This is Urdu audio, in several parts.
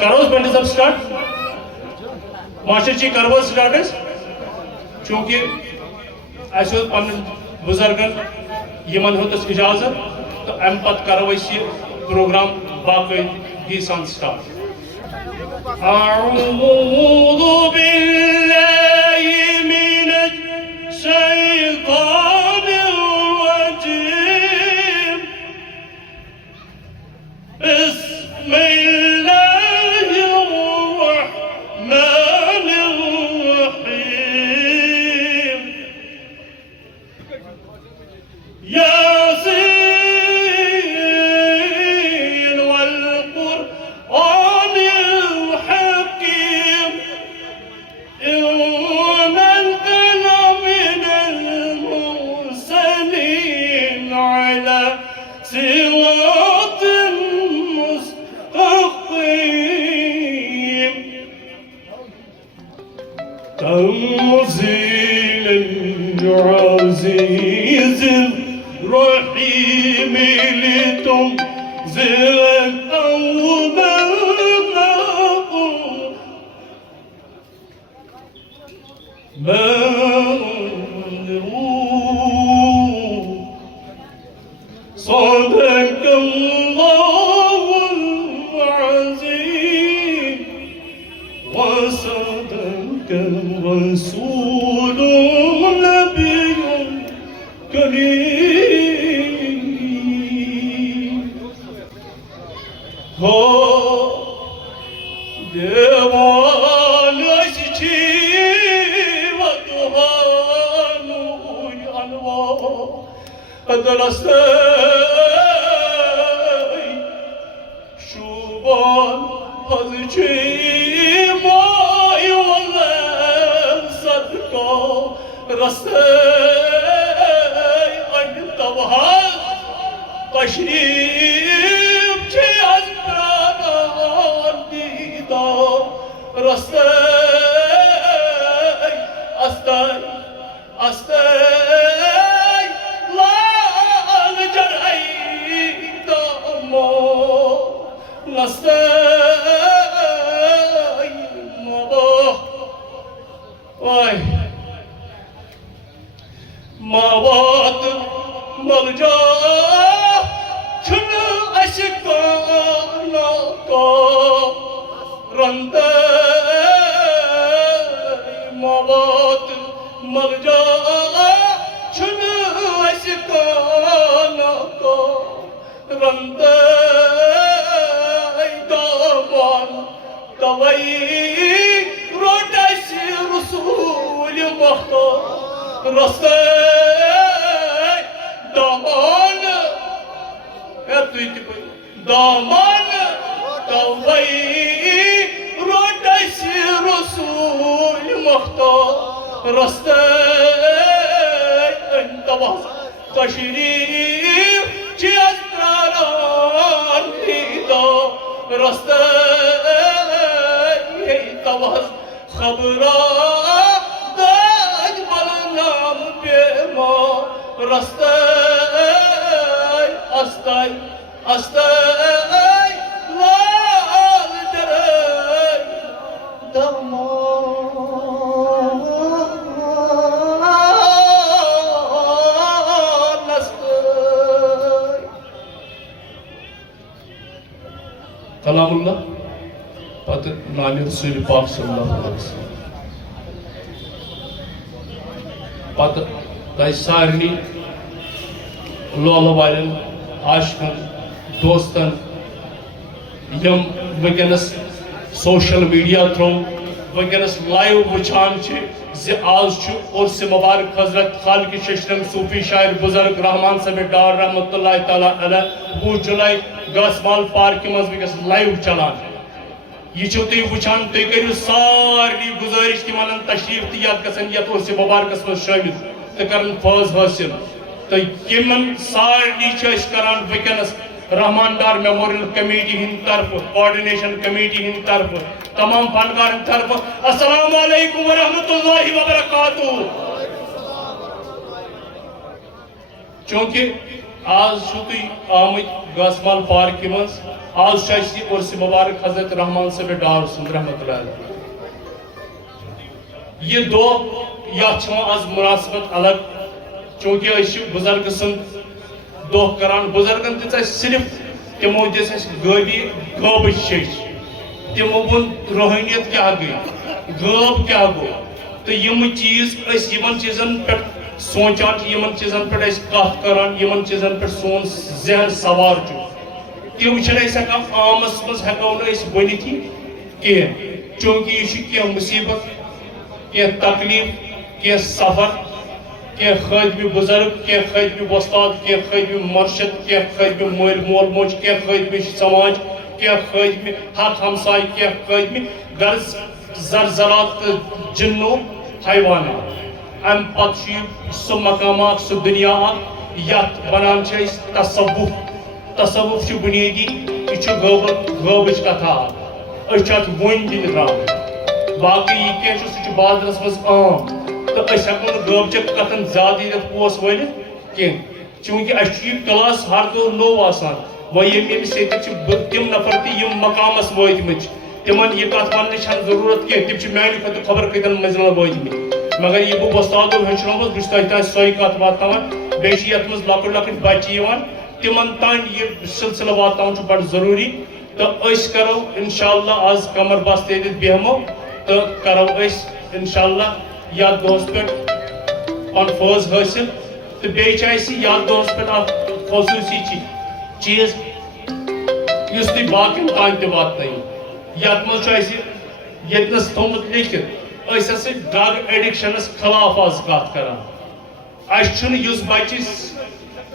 کروس بنڈ صاحب سٹارٹ ماسٹر جی کرو سٹارٹ اس چونکہ ایسے پن بزرگن یمن ہوتس اجازت تو ام پت کرو یہ پروگرام باقی سان سٹارٹ اعوذ باللہ من الشیطان الرجیم بسم اللہ الرحمن الرحیم یاسین والقرآن الحکیم إنك لمن المرسلين على صراط مستقيم تنزيل العزيز الرحيم لتنذر القوم ما أنذروا صدق الله العظيم وصدق الرسول النبي الكريم دیوان اشچی درستی شوبان حضچی مای والله صدقا رستی انتوهد تشریف چی از پرانان دیدا رستی استی مواد ملجا چھن اشکانا کا رندے مواد ملجا چھن اشکانا کا رندے دامان توئی روٹش رسول مختار رستے دامان دامان توئی روٹش رسول مختار رستے انتواز تشریف چی از پراران دیدا رستے انتواز خبران داج بلنام بیما رستے استے لال جرے درمان استے کلام اللہ پتہ نامی رسول پاک صلی اللہ علیہ وسلم پتہ تہ سارنی لول والن عاشقن دوستن یم ونکس سوشل میڈیا تھرو ونکس لائیو وچان زِ آز عرس مبارک حضرت خالق ششرم صوفی شاعر بزرگ رحمان صاحب ڈار رحمۃ اللہ تعالیٰ علیہ 20 جولائی گاسمال پارک مز ونکس لائیو چلان یہ تھی وچان تھی کرو ساری گزارش تمہ تشریف تہ یت گھن یت عرس مبارکس مز شامل تو کرن فوز حاصل تو یمن سارنی کران ونکس رحمان ڈار میموریل کمیٹی ہند طرف کوآرڈینیشن کمیٹی ہند طرف تمام فنکار طرف السلام علیکم ورحمۃ اللہ وبرکاتہ چونکہ آج تھی آمت گاسمال پارک مز آج عرس مبارک حضرت رحمان صاحب ڈار سند رحمۃ اللہ علیہ یہ دہ یہ آز مناسبت الگ چونکہ بزرگ سند دہ کران بزرگن دِژ صرف تمو دِژ غٲبی غٲبٕچ شیش تمو ووٚن روحانیت کیا گئی غٲب کیا گو تو یم چیز یمن چیزن پہ سونچان یمن چیزن پہ کت کران یمن چیزن پہ سون ذہن سوار تم ہکان عامس مز ہکو ورنت کہین چونکہ یہ کی مصیبت کی تکلیف کی سفر کی خادمی بزرگ کی خادمی وستاد کی خادمی مرشد کی خادمی مول مول موج کی خادمی سماج کی خادمی حق ہمسائے کی خادمی غرض زرزرات جنو حیوانات ام پتہ سہ مقامات سہ دنیا یت ونان تصوف بنیادی یہ غٲبٕچ کتھا ات ون دن درام باقی یہ کی سہ بازرس مز عام تو ہکو غٲبچ کتن زیادہ یہ پوس ورت کی چونکہ یہ کلاس ہر دور نو آسان و یمس تم نفر تہ مقامس وٲتمٕتۍ تمن یہ کت ون ضرورت کی تم میانہ کھت خبر کتن منزل وٲتمٕتۍ مگر یہ بہ وستادو ہچنومت بہت تہ تام سوے کت واتناوان بیٚیہِ یتھ منٛز لۄکٕٹۍ لۄکٕٹۍ بچہ یِوان تمن تام یہ سلسلہ واتناوُن چھُ بڑٕ ضروری تو أسۍ کرو انشاءاللہ آز کمر بست ییٚتٮ۪تھ بیہمو تو کرو أسۍ انشاءاللہ یتھ دۄہس پٮ۪ٹھ پن فٲض حٲصل تو بیٚیہِ چھِ اَسہِ یتھ دۄہس پٮ۪ٹھ اکھ خصوٗصی چیٖز یُس تُہۍ باقین تام تہِ واتنٲیِو یتھ منٛز چھُ اَسہِ ییٚتنس تھوٚمُت لیکھِتھ أسۍ ہسا ڈرگ ایڈکشنس خلاف آز کتھ کران اَسہِ چھُنہٕ یُس بچہِ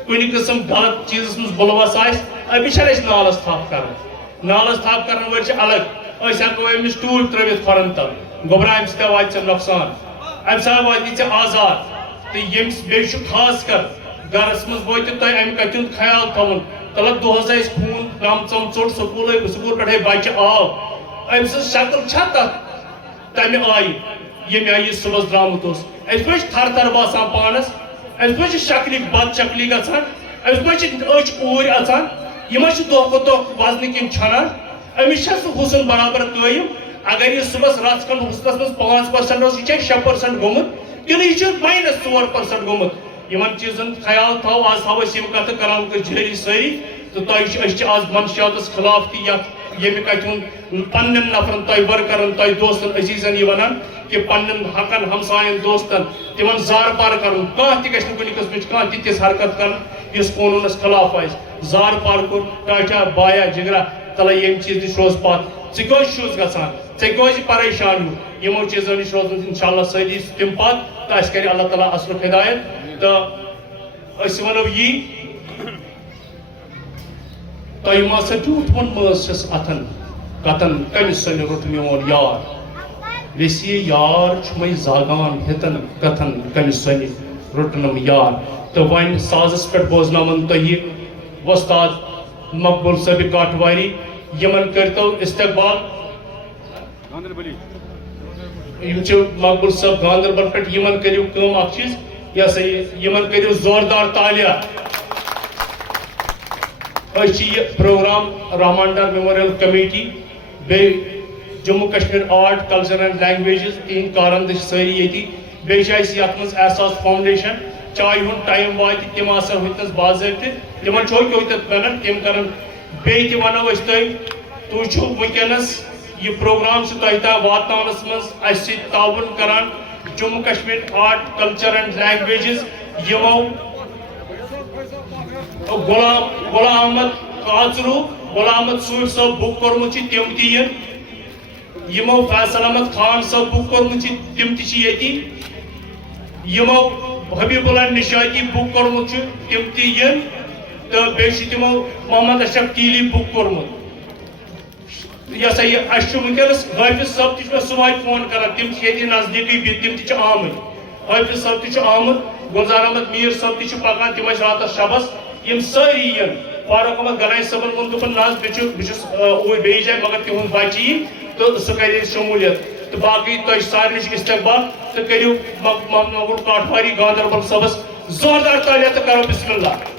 کُنہِ قٕسم غلط چیٖزس منٛز مُلوث آسہِ أمِس چھنہٕ أسۍ نالس تھپھ کران نالس تھپھ کرن وٲلۍ چھِ الگ أسۍ ہٮ۪کو أمِس ٹوٗل ترٲوِتھ کھۄرن تل گوٚبرا اَمہِ سۭتۍ واتہِ ژےٚ نۄقصان اَمہِ ساتہٕ واتی ژےٚ آزاد تہٕ ییٚمِس بیٚیہِ چھُ خاص کر گرس منٛز وٲتِو تۄہہِ اَمہِ کتھِ ہُنٛد خیال تھاوُن مطلب دۄہس آسہِ خوٗن ژم ژوٚٹ سکوٗل پٮ۪ٹھے بچہِ آو أمۍ سٕنٛز شکل چھا تتھ تمہِ آیہِ ییٚمہِ آیہِ یہِ صُبحس درٛامُت اوس أمِس پٲٹھۍ چھِ تھر تھر باسان پانس أمِس پٲٹھۍ چھِ شکلہِ بد شکلی گژھان أمِس پٲٹھۍ چھِ أچھ اوٗرۍ اژان یہِ ما چھُ دۄہ کھۄتہٕ دۄہ وزنہٕ کِنۍ چھنان أمِس چھا سُہ حُسن برابر قٲیِم اگر یہِ صُبحس رژھ کھنڈ حُسنس منٛز 5% اوس یہِ چھا 6% گوٚمُت کِنہٕ یہِ چھُ -4% گوٚمُت یِمن چیٖزن خیال تھاو آز تھاو أسۍ یِم کتھٕ کران جٲری سٲری تہٕ تۄہہِ أسۍ چھِ آز منشیاتس خلاف تہِ یتھ ییٚمہِ کتھِ ہُنٛد پننٮ۪ن نفرن تۄہہِ ورکرن تۄہہِ دوستن عزیٖزن یہِ ونان کہ پننٮ۪ن حقن ہمساین دوستن تمن زار پار کرُن کانٛہہ تہِ گژھِ نہٕ کُنہِ قٕسمٕچ کانٛہہ تہِ تِژھ حرکت کرٕنۍ یُس قونوٗنس خلاف آسہِ زار پار کوٚر ٹاٹا بایا جگرا تلے ییٚمہِ چیٖز نِش روز پتھ ژٕ کیٛازِ چھُس گژھان ژےٚ کیٛازِ پریشان ہیوٗ یِمو چیٖزو نِش روزُن انشاءاللہ سٲری تمہِ پتہٕ تہٕ اَسہِ کرِ اللہ تعالیٰ اصلُک ہدایت تہٕ أسۍ ونو یی تۄہہِ ما سا ٹیوٗتھ مٲنٛز چھس اتھن کتن کمہِ سنہِ روٚٹ میون یار ویسے یار چھُ مے زاگان ہتن کتھن کمہِ سنہِ روٚٹنم یار تہٕ وۄنۍ سازس پٮ۪ٹھ بوزناون تۄہہِ وۄستاد مقبول صٲبِ کاٹھواری یِمن کٔرتو استقبال یِم چھِ مقبول صٲب گاندربل پٮ۪ٹھ یِمن کٔرِو کٲم اکھ چیٖز یہِ ہسا یِمن کٔرِو زوردار تالیہ أسۍ چھِ یہِ programme Rahman Dar memorial committee بیٚیہِ Jammu Kashmir art culture and languages تہنٛدۍ کارندٕ چھِ سٲری ییٚتی بیٚیہِ چھِ اَسہِ یتھ منٛز احساس فاوُنڈیشن چاے ہُنٛد ٹایم واتہِ تِم آسن ہُتنس باضٲبطہٕ تِمن چھُ ہوٚتٮ۪تھ بنن تِم کرن بیٚیہِ تہِ ونو أسۍ تۄہہِ تُہۍ چھِو وٕنکیٚنس یہِ پروگرام چھُ تۄہہِ تام واتناونس منٛز اَسہِ سۭتۍ تعاوُن کران Jammu Kashmir art culture and languages یِمو غلام احمد کاژروٗ غلام احمد صوٗفۍ صٲب بُک کوٚرمُت چھُ تِم تہِ یِن یِمو فیصل احمد خان صٲب بُک کوٚرمُت چھُ تِم تہِ چھِ ییٚتی یِمو حبیب اللہ نشاطی بُک کوٚرمُت چھُ تِم تہِ یِن تہٕ بیٚیہِ چھُ تِمو محمد اشرف تیٖلی بُک کوٚرمُت یہِ ہسا یہِ اَسہِ چھُ وٕنکیٚنس حٲفظ صٲب تہِ چھُ مےٚ صبحٲے فون کران تِم چھِ ییٚتہِ نزدیٖکٕے بِہِتھ تِم تہِ چھِ آمٕتۍ حٲفظ صٲب تہِ چھُ آمُت گُلزار احمد میٖر صٲب تہِ چھُ پکان تِم ٲسۍ راتس شبس یِم سٲری یِن فاروق احمد گنایی صٲبن ووٚن دوٚپُن نہ حظ بہٕ چھُس اوٗرۍ بیٚیِس جایہِ مگر تِہُنٛد بچہِ یی تہٕ سُہ کرِ شموٗلیت تہٕ باقٕے تۄہہِ سارنٕے چھُ استقبال تہٕ کٔرِو محمد مقبول کاٹھواری گاندربل صٲبس زوردار تالیہ تہٕ کرو بسم اللہ